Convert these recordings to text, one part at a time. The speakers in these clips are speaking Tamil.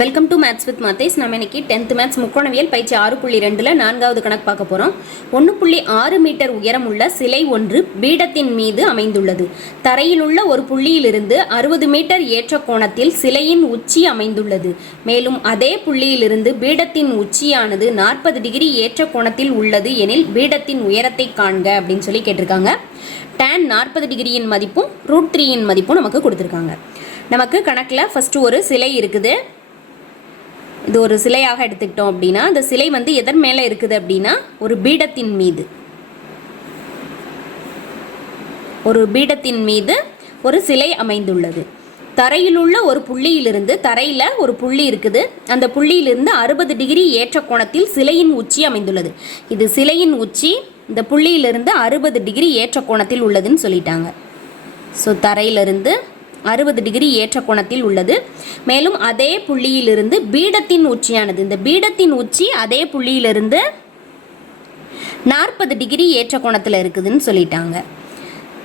Welcome to maths with Mathesh நம்ம இன்னைக்கு டென்த் மேத்ஸ் முக்கோணவியல் பயிற்சி ஆறு புள்ளி ரெண்டில் நான்காவது கணக்கு பார்க்க போகிறோம் ஒன்று புள்ளி ஆறு மீட்டர் உயரம் உள்ள சிலை ஒன்று பீடத்தின் மீது அமைந்துள்ளது. தரையில் உள்ள ஒரு புள்ளியிலிருந்து அறுபது மீட்டர் ஏற்ற கோணத்தில் சிலையின் உச்சி அமைந்துள்ளது. மேலும் அதே புள்ளியிலிருந்து பீடத்தின் உச்சியானது நாற்பது டிகிரி ஏற்ற கோணத்தில் உள்ளது எனில் பீடத்தின் உயரத்தை காண்க அப்படின்னு சொல்லி கேட்டிருக்காங்க. டேன் நாற்பது டிகிரியின் மதிப்பும் ரூட் த்ரீயின் மதிப்பும் நமக்கு கொடுத்துருக்காங்க. நமக்கு கணக்கில் ஃபஸ்ட்டு ஒரு சிலை இருக்குது. இது ஒரு சிலையாக எடுத்துக்கிட்டோம் அப்படின்னா அந்த சிலை வந்து எதன் மேலே இருக்குது அப்படின்னா ஒரு பீடத்தின் மீது. ஒரு பீடத்தின் மீது ஒரு சிலை அமைந்துள்ளது. தரையில் உள்ள ஒரு புள்ளியிலிருந்து தரையில் ஒரு புள்ளி இருக்குது. அந்த புள்ளியிலிருந்து அறுபது டிகிரி ஏற்ற கோணத்தில் சிலையின் உச்சி அமைந்துள்ளது. இது சிலையின் உச்சி இந்த புள்ளியிலிருந்து அறுபது டிகிரி ஏற்ற கோணத்தில் உள்ளதுன்னு சொல்லிட்டாங்க. ஸோ தரையிலிருந்து அறுபது டிகிரி ஏற்ற கோணத்தில் உள்ளது. மேலும் அதே புள்ளியிலிருந்து பீடத்தின் உச்சியானது. இந்த பீடத்தின் உச்சி அதே புள்ளியிலிருந்து நாற்பது டிகிரி ஏற்ற கோணத்தில் இருக்குதுன்னு சொல்லிட்டாங்க.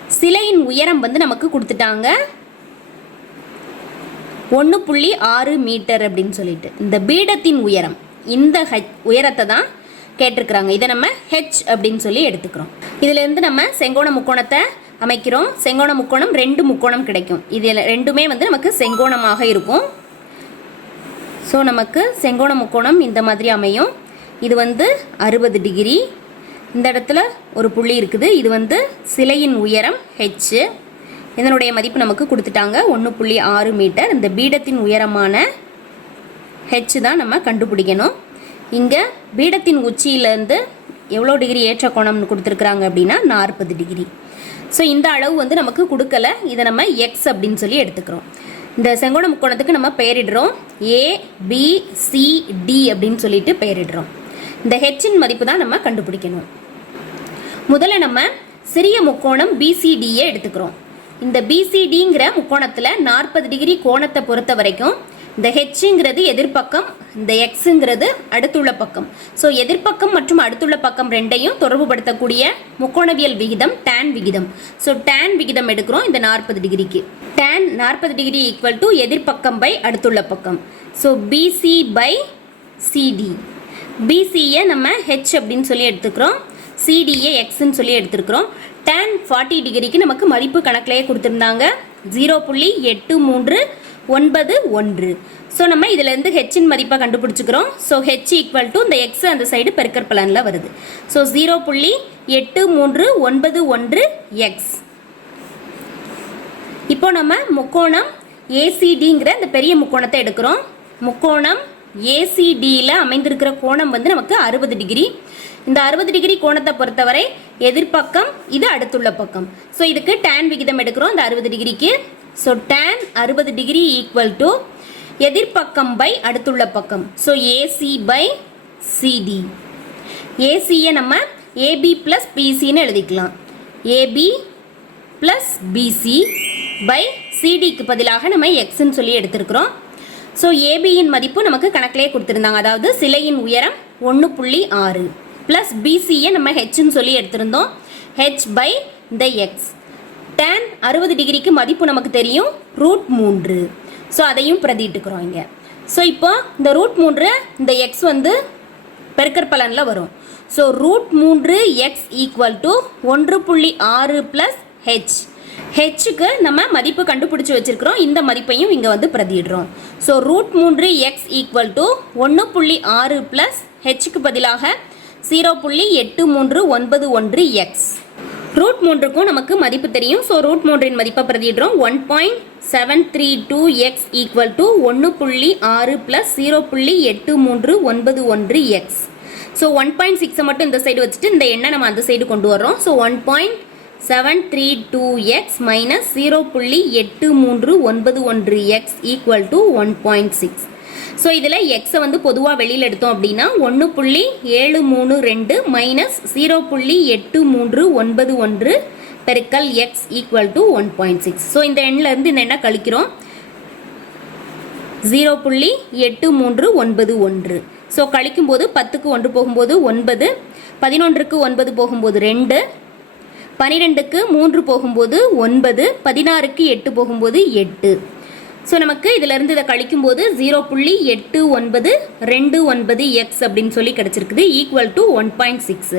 சிலையின் உயரம் வந்து நமக்கு கொடுத்துட்டாங்க. ஒன்று புள்ளி ஆறு மீட்டர் அப்படின்னு சொல்லிட்டு. இந்த பீடத்தின் உயரம். இந்த ஹெச் உயரத்தை தான் கேட்டிருக்கிறாங்க. இதை நம்ம ஹெச் அப்படின்னு சொல்லி எடுத்துக்கிறோம். இதிலேருந்து நம்ம செங்கோண முக்கோணத்தை அமைக்கிறோம். செங்கோண முக்கோணம் ரெண்டு முக்கோணம் கிடைக்கும். இதில் ரெண்டுமே வந்து நமக்கு செங்கோணமாக இருக்கும். ஸோ நமக்கு செங்கோண முக்கோணம் இந்த மாதிரி அமையும். இது வந்து அறுபது டிகிரி. இந்த இடத்துல ஒரு புள்ளி இருக்குது. இது வந்து சிலையின் உயரம் ஹெச் இதனுடைய மதிப்பு நமக்கு கொடுத்துட்டாங்க. ஒன்று புள்ளி ஆறு மீட்டர். இந்த பீடத்தின் உயரமான ஹெச் தான் நம்ம கண்டுபிடிக்கணும். இங்கே பீடத்தின் உச்சியிலேருந்து எவ்வளோ டிகிரி ஏற்ற கோணம்னு கொடுத்துருக்குறாங்க அப்படின்னா நாற்பது டிகிரி. ஸோ இந்த அளவு வந்து நமக்கு கொடுக்கல. இதை நம்ம எக்ஸ் அப்படின்னு சொல்லி எடுத்துக்கிறோம். இந்த செங்கோண முக்கோணத்துக்கு நம்ம பெயரிடுறோம். ஏ பி சி டி அப்படின்னு சொல்லிட்டு பெயரிடுறோம். இந்த ஹெச்சின் மதிப்பு தான் நம்ம கண்டுபிடிக்கணும். முதல்ல நம்ம சிறிய முக்கோணம் பிசிடியை எடுத்துக்கிறோம். இந்த பிசிடிங்கிற முக்கோணத்தில் நாற்பது டிகிரி கோணத்தை பொறுத்த வரைக்கும் இந்த ஹெச்ங்கிறது எதிர்ப்பக்கம் இந்த எக்ஸுங்கிறது அடுத்துள்ள பக்கம். ஸோ எதிர்ப்பக்கம் மற்றும் அடுத்துள்ள பக்கம் ரெண்டையும் தொடர்புபடுத்தக்கூடிய முக்கோணவியல் விகிதம் டேன் விகிதம். ஸோ டேன் விகிதம் எடுக்கிறோம் இந்த நாற்பது டிகிரிக்கு. டேன் நாற்பது டிகிரி ஈக்குவல் டு எதிர்ப்பக்கம் பை அடுத்துள்ள பக்கம். ஸோ பிசி பை சிடி பிசியை நம்ம ஹெச் அப்படின்னு சொல்லி எடுத்துக்கிறோம். சிடிஏ எக்ஸ்ன்னு சொல்லி எடுத்துருக்கிறோம். டேன் ஃபார்ட்டி டிகிரிக்கு நமக்கு மதிப்பு கணக்கிலேயே கொடுத்துருந்தாங்க. ஜீரோ புள்ளி எட்டு மூன்று ஒன்பது ஒன்று. ஸோ நம்ம இதிலேருந்து ஹெச்சின் மதிப்பை கண்டுபிடிச்சிக்கிறோம். ஸோ ஹெச் ஈக்குவல் டு இந்த எக்ஸ் அந்த சைடு பெருக்கர் பலனில் வருது. ஸோ ஜீரோ புள்ளி எட்டு மூன்று ஒன்பது ஒன்று எக்ஸ் இப்போ நம்ம முக்கோணம் ஏசிடிங்கிற இந்த பெரிய முக்கோணத்தை எடுக்கிறோம். முக்கோணம் ஏசிடியில் அமைந்திருக்கிற கோணம் வந்து நமக்கு அறுபது டிகிரி. இந்த அறுபது டிகிரி கோணத்தை பொறுத்தவரை எதிர்ப்பக்கம் இது அடுத்துள்ள பக்கம். ஸோ இதுக்கு டேன் விகிதம் எடுக்கிறோம். இந்த அறுபது டிகிரிக்கு. ஸோ டேன் அறுபது டிகிரி ஈக்குவல் டு எதிர்பக்கம் பை அடுத்துள்ள பக்கம். ஸோ ஏசி பை சிடி ஏசியை நம்ம ஏபி ப்ளஸ் பிசின்னு எழுதிக்கலாம். ஏபி ப்ளஸ் பிசி பை சிடிக்கு பதிலாக நம்ம எக்ஸ்ன்னு சொல்லி எடுத்திருக்கிறோம். ஸோ ஏபியின் மதிப்பு நமக்கு கணக்கிலே கொடுத்துருந்தாங்க. அதாவது சிலையின் உயரம் ஒன்று புள்ளி ஆறு ப்ளஸ் பிசியை நம்ம ஹெச்ன்னு சொல்லி எடுத்திருந்தோம். ஹெச் பை இந்த எக்ஸ் டேன் அறுபது டிகிரிக்கு மதிப்பு நமக்கு தெரியும் ரூட் மூன்று. ஸோ அதையும் பிரதிட்டுக்கிறோம் இங்கே. ஸோ இப்போ இந்த ரூட் மூன்று இந்த எக்ஸ் வந்து பெருக்கற் பலனில் வரும். ஸோ ரூட் மூன்று எக்ஸ் ஈக்குவல் டு ஒன்று புள்ளி ஆறு ப்ளஸ் ஹெச் ஹெச்சுக்கு நம்ம மதிப்பு கண்டுபிடிச்சி வச்சிருக்கிறோம். இந்த மதிப்பையும் இங்கே வந்து பிரதிடுறோம் ஸோ ரூட் மூன்று எக்ஸ் ஈக்குவல் டு ஒன்று புள்ளி ஆறு ப்ளஸ் ஹெச்சுக்கு பதிலாக ஜீரோ புள்ளி எட்டு மூன்று ஒன்பது ஒன்று எக்ஸ் ரூட் மூன்றுக்கும் நமக்கு மதிப்பு தெரியும். ஸோ ரூட் மூன்றின் மதிப்பை பிரதிடுறோம் one point seven three two x equal to ஒன்று புள்ளி ஆறு ப்ளஸ் ஜீரோ புள்ளி எட்டு மூன்று ஒன்பது ஒன்று எக்ஸ் ஸோ ஒன் பாயிண்ட் சிக்ஸை மட்டும் இந்த சைடு வச்சுட்டு இந்த எண்ணை நம்ம அந்த சைடு கொண்டு வர்றோம். So one point seven three two x minus zero புள்ளி எட்டு மூன்று ஒன்பது ஒன்று x equal to one point six so இதில் எக்ஸை வந்து பொதுவாக வெளியில் எடுத்தோம் அப்படின்னா ஒன்று புள்ளி ஏழு மூணு ரெண்டு மைனஸ் ஜீரோ புள்ளி எட்டு மூன்று ஒன்பது ஒன்று பெருக்கல் x equal to one point six so இந்த எண்ணிலேருந்து இந்த எண்ணை கழிக்கிறோம்? ஜீரோ புள்ளி எட்டு மூன்று ஒன்பது ஒன்று. ஸோ கழிக்கும்போது பத்துக்கு ஒன்று போகும்போது ஒன்பது பதினொன்றுக்கு ஒன்பது போகும்போது ரெண்டு பனிரெண்டுக்கு மூன்று போகும்போது ஒன்பது பதினாறுக்கு எட்டு போகும்போது எட்டு. ஸோ நமக்கு இதிலிருந்து இதை கழிக்கும்போது ஜீரோ புள்ளி எட்டு ஒன்பது ரெண்டு ஒன்பது எக்ஸ் அப்படின்னு சொல்லி கிடச்சிருக்குது. Equal to one point six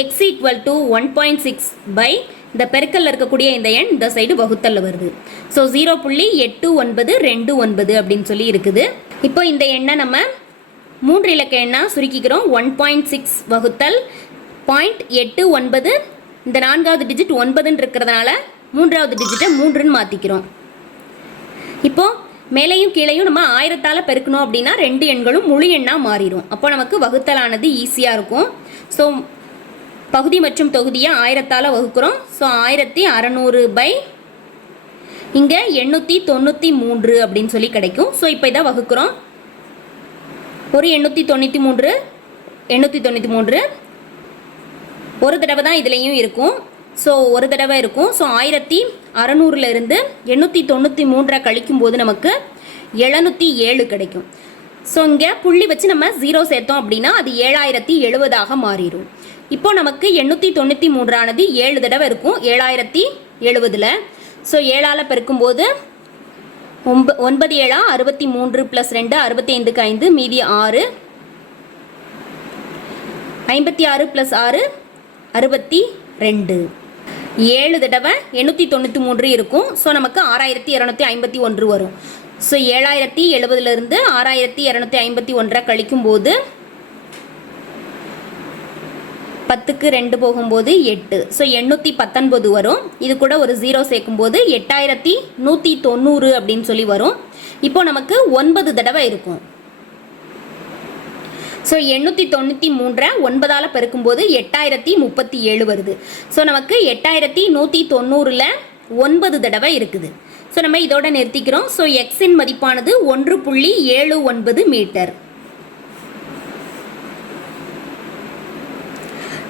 x equal to one point six by இந்த பெருக்கல்ல இருக்கக்கூடிய இந்த எண் இந்த சைடு வகுத்தல்ல வருது. ஸோ ஜீரோ புள்ளி எட்டு ஒன்பது ரெண்டு ஒன்பது அப்படின்னு சொல்லி இருக்குது. இப்போ இந்த எண்ணை நம்ம மூன்று இலக்க எண்ணா சுருக்கிக்கிறோம். ஒன் பாயிண்ட் சிக்ஸ் வகுத்தல் பாயிண்ட் எட்டு ஒன்பது. இந்த நான்காவது டிஜிட் ஒன்பதுன்னு இருக்கிறதுனால மூன்றாவது டிஜிட்டை மூன்றுன்னு மாற்றிக்கிறோம் இப்போ மேலையும் கீழையும் நம்ம ஆயிரத்தால் பெருக்கணும் அப்படின்னா ரெண்டு எண்களும் முழு எண்ணாக மாறிடும் அப்போ நமக்கு வகுத்தலானது ஈஸியாக இருக்கும். ஸோ பகுதி மற்றும் தொகுதியை ஆயிரத்தால் வகுக்கிறோம். ஸோ ஆயிரத்தி அறநூறு பை இங்கே எண்ணூற்றி தொண்ணூற்றி மூன்று அப்படின்னு சொல்லி கிடைக்கும். ஸோ இப்போ இதை வகுக்கிறோம். ஒரு எண்ணூற்றி தொண்ணூற்றி மூன்று எண்ணூற்றி தொண்ணூற்றி மூன்று. ஒரு தடவை தான் இதுலேயும் இருக்கும். ஸோ ஒரு தடவை இருக்கும். ஸோ ஆயிரத்தி அறநூறுலேருந்து எண்ணூற்றி தொண்ணூற்றி மூன்றை கழிக்கும் போது நமக்கு எழுநூற்றி ஏழு கிடைக்கும். ஸோ இங்கே புள்ளி வச்சு நம்ம ஜீரோ சேர்த்தோம் அப்படின்னா அது ஏழாயிரத்தி எழுபதாக மாறிடும். இப்போ நமக்கு எண்ணூற்றி தொண்ணூற்றி மூன்றானது ஏழு தடவை இருக்கும். ஏழாயிரத்தி எழுபதில் ஸோ ஏழால் பெருக்கும்போது ஒன்ப ஒன்பது ஏழா அறுபத்தி மூன்று ப்ளஸ் ரெண்டு அறுபத்தி ஐந்துக்கு ஐந்து மீதி ஆறு. ஐம்பத்தி ஆறு ப்ளஸ் ஆறு அறுபத்தி ரெண்டு. ஏழு தடவை எண்ணூற்றி தொண்ணூற்றி மூன்று இருக்கும். ஸோ நமக்கு ஆறாயிரத்தி இரநூத்தி ஐம்பத்தி ஒன்று வரும். ஸோ ஏழாயிரத்தி எழுபதுலேருந்து ஆறாயிரத்தி இரநூத்தி ஐம்பத்தி ஒன்றை கழிக்கும்போது பத்துக்கு ரெண்டு போகும்போது எட்டு. ஸோ எண்ணூற்றி பத்தொன்பது வரும். இது கூட ஒரு ஜீரோ சேர்க்கும்போது எட்டாயிரத்தி நூற்றி தொண்ணூறு அப்படின்னு சொல்லி வரும். இப்போ நமக்கு ஒன்பது தடவை இருக்கும். ஸோ எண்ணூற்றி தொண்ணூற்றி மூன்றை ஒன்பதால் பெருக்கும்போது எட்டாயிரத்தி முப்பத்தி ஏழு வருது. ஸோ நமக்கு எட்டாயிரத்தி நூற்றி தொண்ணூறில் ஒன்பது தடவை இருக்குது. ஸோ நம்ம இதோட நிறுத்திக்கிறோம். ஸோ எக்ஸின் மதிப்பானது ஒன்று புள்ளி ஏழு ஒன்பது மீட்டர்.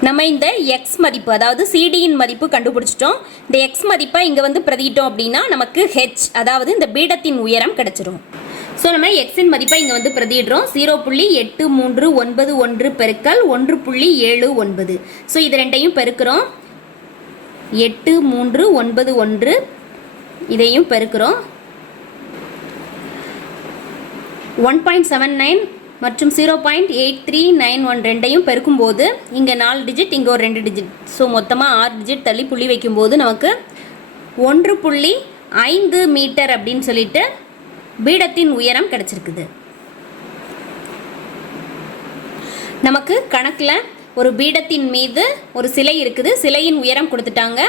நம்ம இந்த எக்ஸ் மதிப்பு அதாவது சிடியின் மதிப்பு கண்டுபிடிச்சிட்டோம். இந்த எக்ஸ் மதிப்பை இங்கே வந்து பிரதிட்டோம் அப்படின்னா நமக்கு ஹெச் அதாவது இந்த பீடத்தின் உயரம் கிடச்சிரும். ஸோ நம்ம எக்ஸின் மதிப்பை இங்கே வந்து பிரதிடுறோம் ஜீரோ புள்ளி எட்டு மூன்று ஒன்பது ஒன்று பெருக்கல் ஒன்று புள்ளி ஏழு ஒன்பது. ஸோ இது ரெண்டையும் பெருக்கிறோம். எட்டு மூன்று ஒன்பது ஒன்று இதையும் பெருக்கிறோம். ஒன் பாயிண்ட் செவன் நைன் மற்றும் zero point eight three nine one ரெண்டையும் பெருக்கும்போது இங்கே நாலு டிஜிட் இங்கே ஒரு ரெண்டு டிஜிட் ஸோ மொத்தமாக ஆறு டிஜிட் தள்ளி புள்ளி வைக்கும்போது நமக்கு ஒன்று புள்ளி ஐந்து மீட்டர் அப்படின்னு சொல்லிட்டு பீடத்தின் உயரம் கிடச்சிருக்குது. நமக்கு கணக்கில் ஒரு பீடத்தின் மீது ஒரு சிலை இருக்குது. சிலையின் உயரம் கொடுத்துட்டாங்க.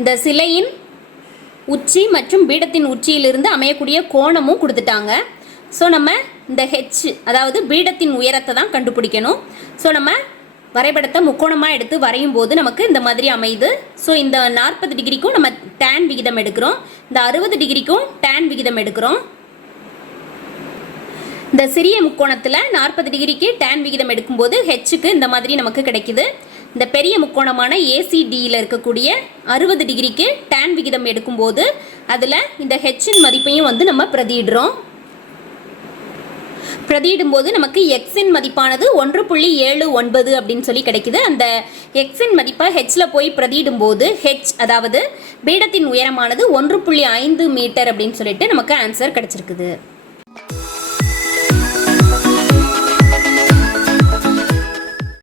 இந்த சிலையின் உச்சி மற்றும் பீடத்தின் உச்சியிலிருந்து அமையக்கூடிய கோணமும் கொடுத்துட்டாங்க. ஸோ நம்ம இந்த ஹெச் அதாவது பீடத்தின் உயரத்தை தான் கண்டுபிடிக்கணும். ஸோ நம்ம வரைபடத்தை முக்கோணமாக எடுத்து வரையும் போது நமக்கு இந்த மாதிரி அமையுது. ஸோ இந்த நாற்பது டிகிரிக்கும் நம்ம டேன் விகிதம் எடுக்கிறோம். இந்த அறுபது டிகிரிக்கும் டேன் விகிதம் எடுக்கிறோம். இந்த சிறிய முக்கோணத்தில் நாற்பது டிகிரிக்கு டேன் விகிதம் எடுக்கும்போது ஹெச்சுக்கு இந்த மாதிரி நமக்கு கிடைக்குது. இந்த பெரிய முக்கோணமான ஏசிடியில் இருக்கக்கூடிய அறுபது டிகிரிக்கு டேன் விகிதம் எடுக்கும்போது அதில் இந்த ஹெச்சின் மதிப்பையும் வந்து நம்ம பிரதியிடுறோம். பிரதியிடும்போது நமக்கு எக்ஸின் மதிப்பானது ஒன்று புள்ளி ஏழு ஒன்பது அப்படின்னு சொல்லி கிடைக்குது. அந்த எக்ஸின் மதிப்பை ஹெச்சில் போய் பிரதியிடும்போது ஹெச் அதாவது பீடத்தின் உயரமானது ஒன்று புள்ளி ஐந்து மீட்டர் அப்படின்னு சொல்லிட்டு நமக்கு ஆன்சர் கிடச்சிருக்குது.